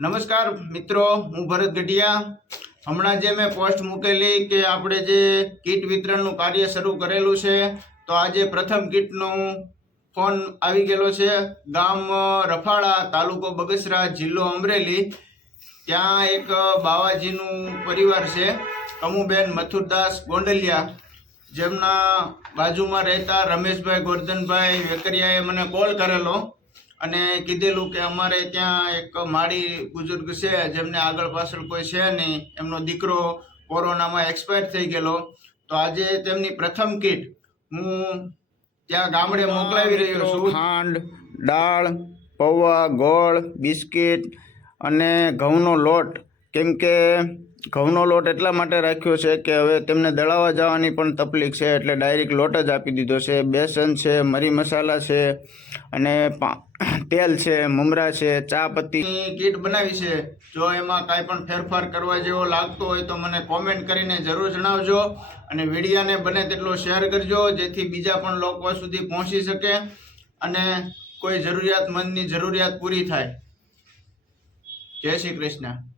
નમસ્કાર મિત્રો, હું ભરત ગઢિયા. હમણાં જે મેં પોસ્ટ મૂકેલી કે આપણે જે કીટ વિતરણનું કાર્ય શરૂ કરેલું છે, તો આજે પ્રથમ કીટનું ફોન આવી ગયેલો છે. ગામ રફાળા તાલુકો બગસરા, જિલ્લો અમરેલી. ત્યાં એક બાવાજીનું પરિવાર છે, કમુબેન, મથુરદાસ, ગોંડલિયા. જેમના બાજુમાં રહેતા રમેશભાઈ, ગોરધનભાઈ વેકરિયાએ મને કોલ કરેલો. અને કીધેલું કે અમારે ત્યાં એક માળી બુઝુર્ગ છે જેમને આગળ પાછળ કોઈ છે નહીં. એમનો દીકરો કોરોનામાં એક્સપાયર થઈ ગયેલો. તો આજે તેમની પ્રથમ કીટ હું ત્યાં ગામડે મોકલાવી રહ્યો છું. ખાંડ દાળ પૌવા ગોળ બિસ્કિટ અને ઘઉંનો લોટ કેમ કે ઘઉંનો લોટ એટલા માટે રાખ્યો છે કે હવે તેમને દળાવવા જવાની પણ તકલીફ છે એટલે ડાયરેક્ટ લોટ જ આપી દીધો છે. બેસન છે, મરી મસાલા છે અને તેલ છે, મમરા છે ચા પત્તી કીટ બનાવી છે. જો એમાં કાંઈ પણ ફેરફાર કરવા જેવો લાગતો હોય તો મને કોમેન્ટ કરીને જરૂર જણાવજો અને વિડીયાને બને તેટલો શેર કરજો જેથી બીજા પણ લોકો સુધી પહોંચી શકે અને કોઈ જરૂરિયાતમંદની જરૂરિયાત પૂરી થાય. જય શ્રી કૃષ્ણ.